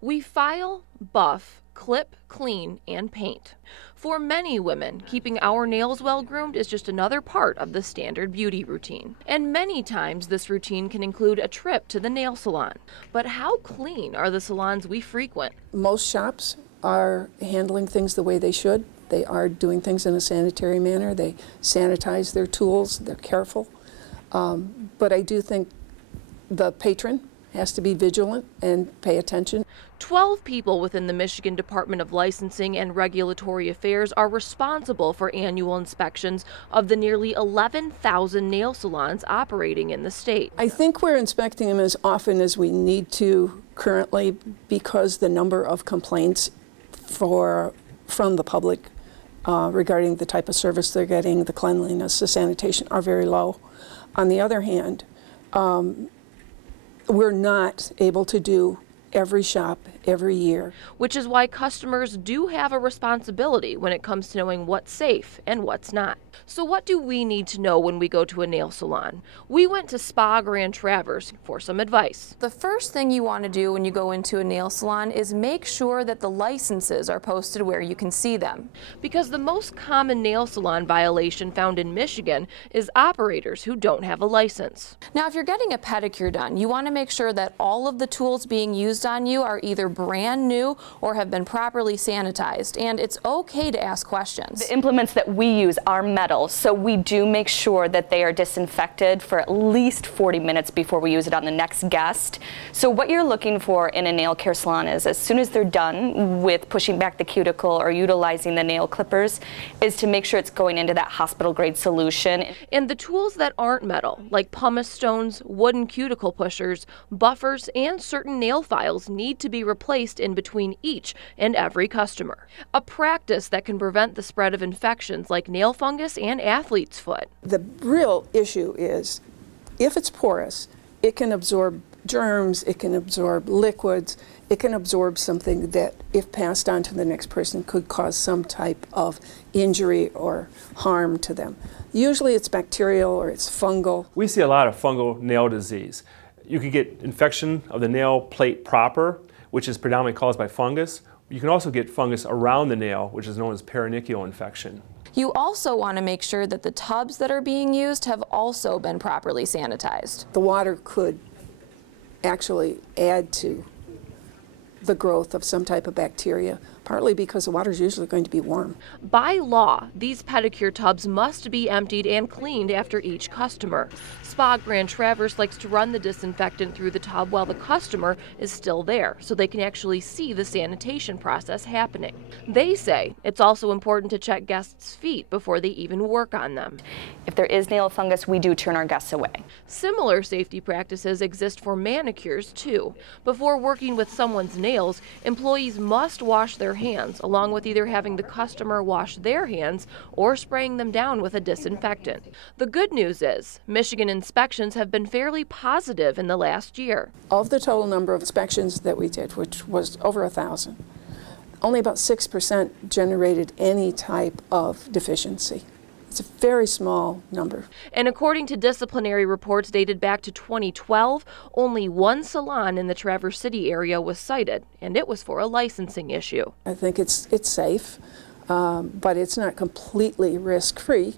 We file, buff, clip, clean, and paint. For many women, keeping our nails well groomed is just another part of the standard beauty routine. And many times this routine can include a trip to the nail salon. But how clean are the salons we frequent? Most shops are handling things the way they should. They are doing things in a sanitary manner. They sanitize their tools. They're careful. But I do think the patron has to be vigilant and pay attention. 12 people within the Michigan Department of Licensing and Regulatory Affairs are responsible for annual inspections of the nearly 11,000 nail salons operating in the state. I think we're inspecting them as often as we need to currently because the number of complaints from the public regarding the type of service they're getting, the cleanliness, the sanitation are very low. On the other hand, we're not able to do every shop every year. Which is why customers do have a responsibility when it comes to knowing what's safe and what's not. So what do we need to know when we go to a nail salon? We went to Spa Grand Traverse for some advice. The first thing you want to do when you go into a nail salon is make sure that the licenses are posted where you can see them. Because the most common nail salon violation found in Michigan is operators who don't have a license. Now, if you're getting a pedicure done, you want to make sure that all of the tools being used on you are either brand new or have been properly sanitized, and it's okay to ask questions. The implements that we use are metal, so we do make sure that they are disinfected for at least 40 minutes before we use it on the next guest. So what you're looking for in a nail care salon is, as soon as they're done with pushing back the cuticle or utilizing the nail clippers, is to make sure it's going into that hospital grade solution. And the tools that aren't metal, like pumice stones, wooden cuticle pushers, buffers, and certain nail files need to be replaced in between each and every customer. A practice that can prevent the spread of infections like nail fungus and athlete's foot. The real issue is if it's porous, it can absorb germs, it can absorb liquids, it can absorb something that, if passed on to the next person, could cause some type of injury or harm to them. Usually it's bacterial or it's fungal. We see a lot of fungal nail disease. You can get infection of the nail plate proper, which is predominantly caused by fungus. You can also get fungus around the nail, which is known as perinicual infection. You also want to make sure that the tubs that are being used have also been properly sanitized. The water could actually add to the growth of some type of bacteria, partly because the water is usually going to be warm. By law, these pedicure tubs must be emptied and cleaned after each customer. Spa Grand Traverse likes to run the disinfectant through the tub while the customer is still there, so they can actually see the sanitation process happening. They say it's also important to check guests' feet before they even work on them. If there is nail fungus, we do turn our guests away. Similar safety practices exist for manicures too. Before working with someone's nails, employees must wash their hands, along with either having the customer wash their hands or spraying them down with a disinfectant. The good news is, Michigan inspections have been fairly positive in the last year. Of the total number of inspections that we did, which was over 1,000, only about 6% generated any type of deficiency. It's a very small number. And according to disciplinary reports dated back to 2012, only one salon in the Traverse City area was cited, and it was for a licensing issue. I think it's safe, but it's not completely risk-free.